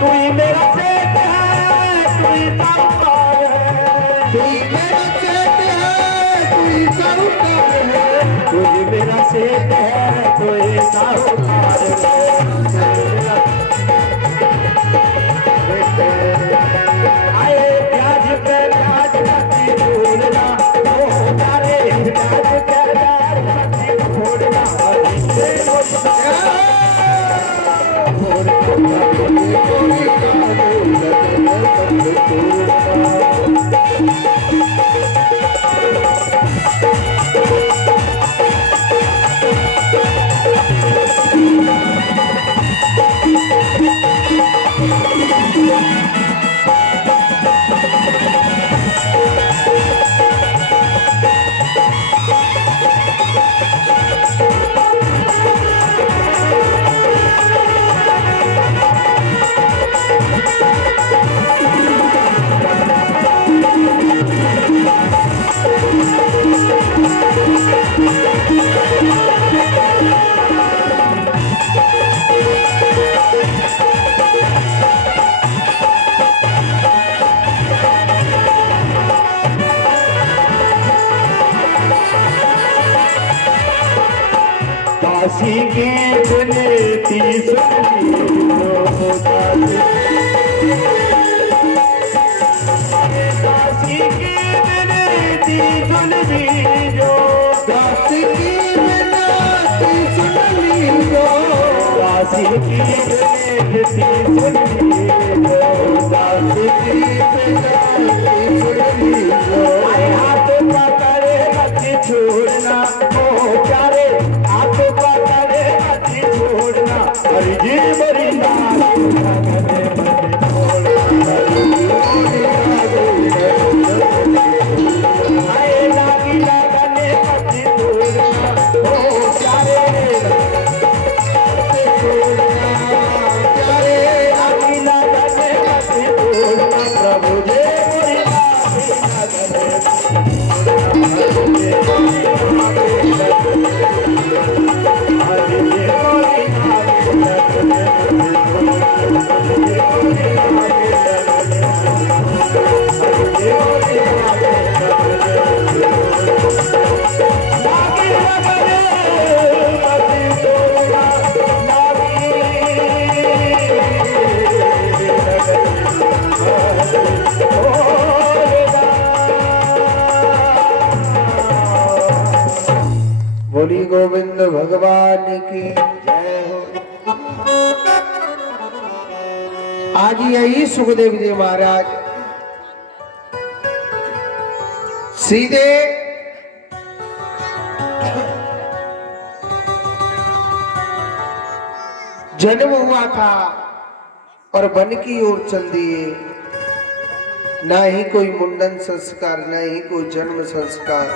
तू ही मेरा सेठ है तू ही साहूकार है, तू मेरा सेठ है तू साहूकार है, तू ही मेरा सेठ है तू ही साहूकार है। आए प्याज पे प्याज मत छोड़ना, ओ प्यारे प्याज पे प्याज मत छोड़ना, काशी की बुलेती सुनी काशी की बुलेती सुनी जो, काशी की बुलेती सुनी जो, काशी की बुलेती सुनी जो, काशी की बुलेती सुनी जो, हाथ पकड़े मत छोड़ना, ओ प्यारे हाथ पकड़े मत छोड़ना, हरि जी मरी आए लागी लगने मत छोड़ना, ओ प्यारे प्यारे लागी लगने मत छोड़ना, प्रभु जी बोली गोविंद भगवान की जय हो। आज यही सुखदेव जी महाराज सीधे जन्म हुआ था और वन की ओर चल दिए, ना ही कोई मुंडन संस्कार, ना ही कोई जन्म संस्कार,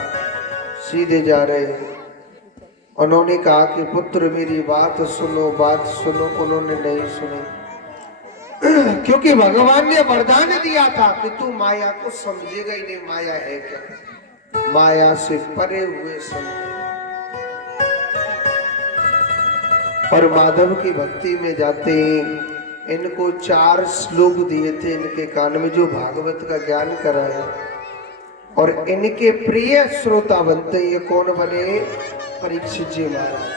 सीधे जा रहे हैं। उन्होंने कहा कि पुत्र मेरी बात सुनो, बात सुनो। उन्होंने नहीं सुनी, क्योंकि भगवान ने वरदान दिया था कि तू माया को समझेगा ही नहीं। माया है क्या? माया से परे हुए समझे। और माधव की भक्ति में जाते हैं। इनको 4 श्लोक दिए थे इनके कान में, जो भागवत का ज्ञान कराया, और इनके प्रिय श्रोता बनते। ये कौन बने? परीक्षित जी महाराज।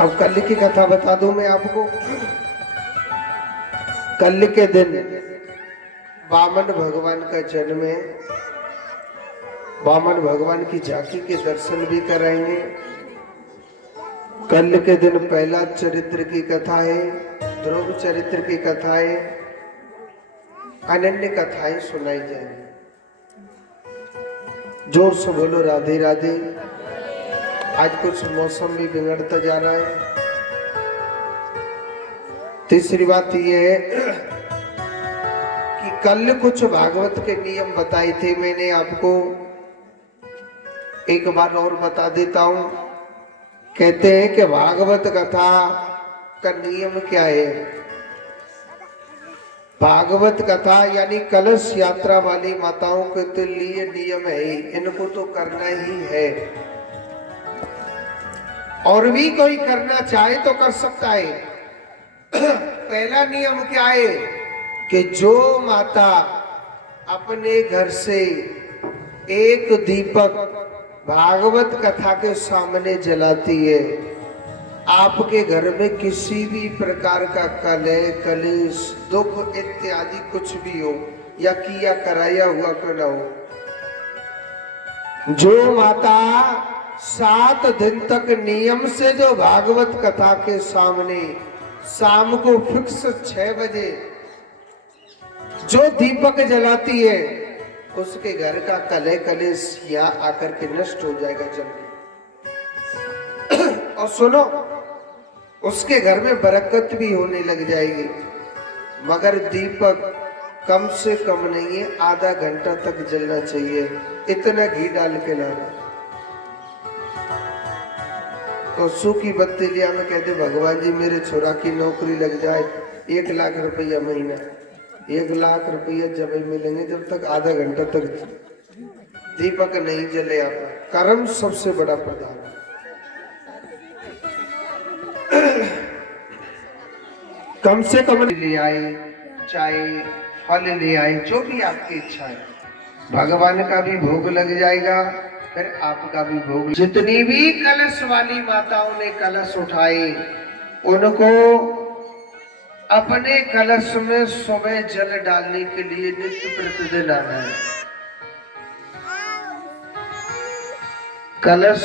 अब कल की कथा बता दूं मैं आपको। कल के दिन वामन भगवान का जन्म है। वामन भगवान की झांकी के दर्शन भी कराएंगे। कल के दिन पहला चरित्र की कथा है, ध्रुव चरित्र की कथा है, अनन्य कथाएं सुनाई जाएंगी। जोर से बोलो राधे राधे। आज कुछ मौसम भी बिगड़ता जा रहा है। तीसरी बात यह है कि कल कुछ भागवत के नियम बताए थे मैंने आपको, एक बार और बता देता हूं। कहते हैं कि भागवत कथा का नियम क्या है? भागवत कथा यानी कलश यात्रा वाली माताओं के तो लिए नियम है, इनको तो करना ही है। और भी कोई करना चाहे तो कर सकता है। पहला नियम क्या है कि जो माता अपने घर से एक दीपक भागवत कथा के सामने जलाती है, आपके घर में किसी भी प्रकार का कलह कलेश दुख इत्यादि कुछ भी हो या किया कराया हुआ क्यों न हो, जो माता 7 दिन तक नियम से जो भागवत कथा के सामने शाम को फिक्स 6 बजे जो दीपक जलाती है, उसके घर का कलह कलेश यहाँ आकर के नष्ट हो जाएगा जल्दी। और सुनो, उसके घर में बरकत भी होने लग जाएगी। मगर दीपक कम से कम नहीं है, आधा घंटा तक जलना चाहिए, इतना घी डाल के लाना। तो सूखी बत्ती लिया में कहते भगवान जी मेरे छोरा की नौकरी लग जाए, 1 लाख रुपया महीना, 1 लाख रुपया जब मिलेंगे जब तक आधा घंटा तक दीपक नहीं जले। आपका कर्म सबसे बड़ा प्रधान। कम से कम ले आए, चाहे फल ले आए, जो भी आपकी इच्छा है, भगवान का भी भोग लग जाएगा, फिर आपका भी भोग। जितनी भी कलश वाली माताओं ने कलश उठाए, उनको अपने कलश में सुबह जल डालने के लिए नित्य प्रतिदिन आना है। कलश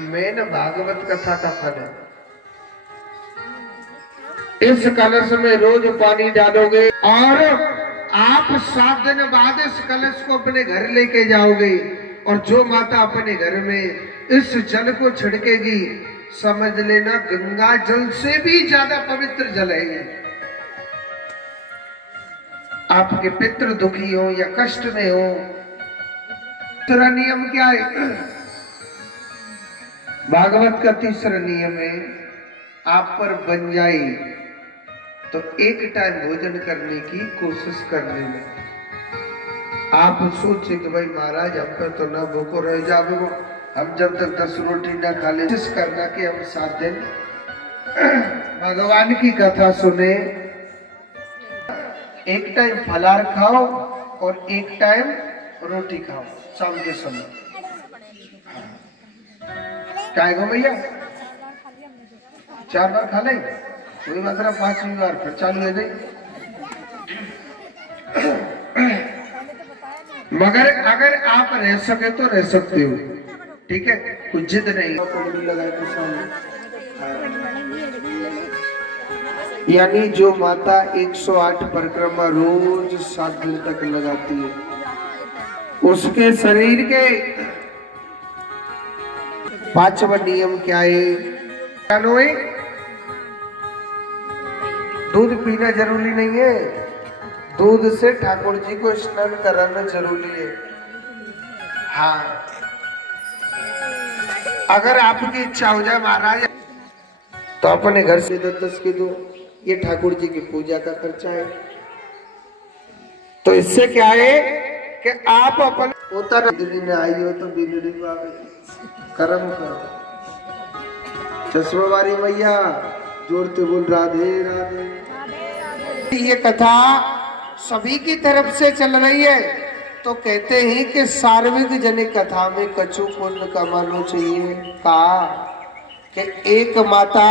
में न भागवत कथा का फल है। इस कलश में रोज पानी डालोगे और आप 7 दिन बाद इस कलश को अपने घर लेके जाओगे, और जो माता अपने घर में इस जल को छिड़केगी, समझ लेना गंगा जल से भी ज्यादा पवित्र जल है। आपके पितृ दुखी हो या कष्ट में हो, दूसरा नियम क्या है? भागवत का तीसरा नियम है, आप पर बन जाए तो एक टाइम भोजन करने की कोशिश करने में। आप सोचे कि भाई महाराज हम पर तो ना भूखो रह जाओगे, हम जब तक 10 रोटी ना खा ले, कोशिश करना कि हम 7 दिन भगवान की कथा सुने। एक टाइम फलाहार खाओ और एक टाइम रोटी खाओ शाम के समय। क्या गो भैया 4 बार खा ले, कोई मतलब 5वीं बार फिर चालू है गई। मगर अगर आप रह सके तो रह सकते हो, ठीक है, कुछ जिद नहीं। लगाए तो सामने यानी जो माता 108 परिक्रमा रोज 7 दिन तक लगाती है, उसके शरीर के 5वां नियम क्या है? दूध पीना जरूरी नहीं है, दूध से ठाकुर जी को स्नान कराना जरूरी है। हाँ, अगर आपकी इच्छा हो जाए महाराज तो अपने घर से 10 के दो, ये ठाकुर जी की पूजा का खर्चा है। तो इससे क्या है कि आप अपन उतर बिजली में आई हो तो बिजली कर्म करो। चश्मा वाली मैया जोड़ते बोल राधे राधे। ये कथा सभी की तरफ से चल रही है, तो कहते हैं कि सार्वजनिक जन कथा में कछु पुण्य कमाना चाहिए। कहा कि एक माता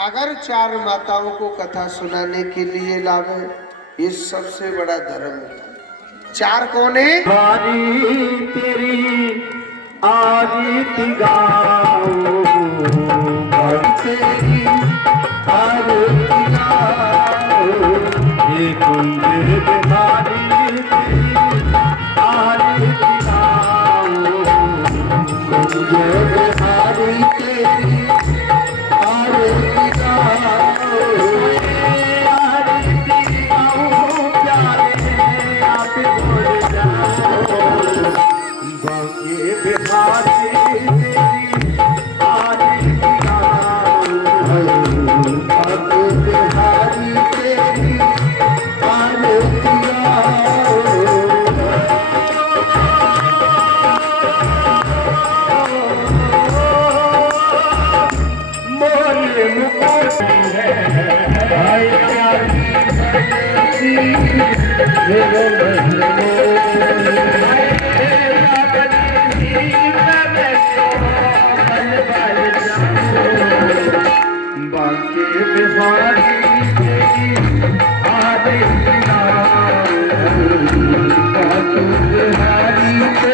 अगर 4 माताओं को कथा सुनाने के लिए लावे, ये सबसे बड़ा धर्म है। 4 कौन है? तेरी आरती गाओ, तेरी आरती गाओ, ये कुंज बिहारी तेरी आरती गाओ, कुंज बिहारी तेरी आरती गाओ, आरती गाओ प्यारे आप बोल जाओ, बांके बिहारी तेरी सी मेरे बाकी बिहारी आदि बिहारी तेरी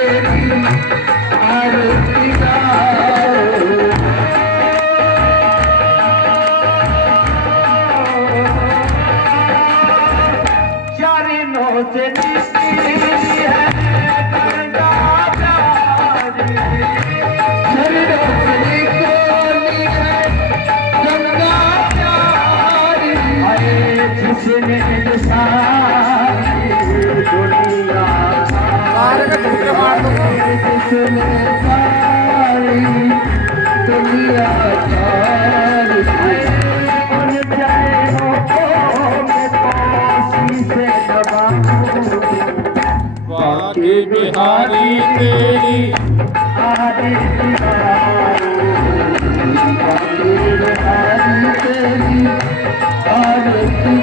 आरती से जिसने सारी दुनिया जिसने सारी दुनिया उन चरणों को मैं काशी से दबाऊं बाकी बिहारी तेरी आरती बाकी बिहारी तेरी आरती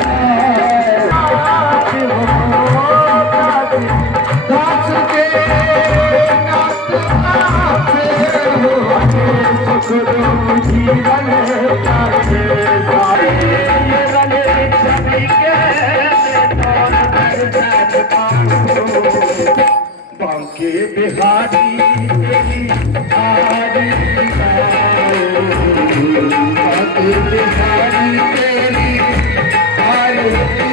दास के जीवन बाकी बिहारी तेरी आरती बाकी बिहारी तेरी आरती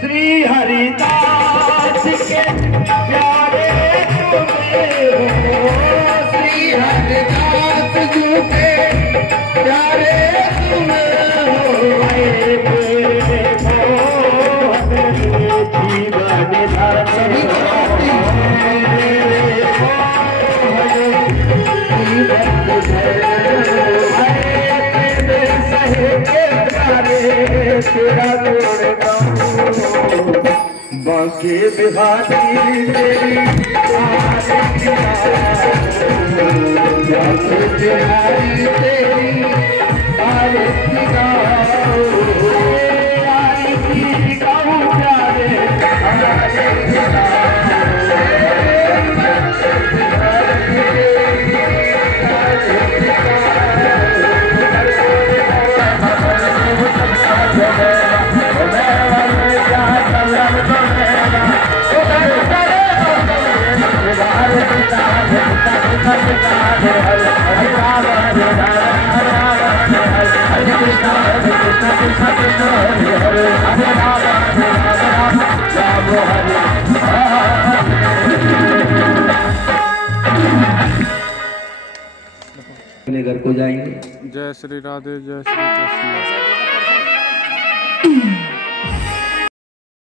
श्री हरिदास के प्यारे तुम्हें हो श्री हरिदास जी के प्यारे तुम्हें हो बाकी बिहारी तेरी आरती बाकी बिहारी तेरी आरती गाऊं प्यारे अपने घर को जाएंगे। जय श्री राधे, जय श्री कृष्ण।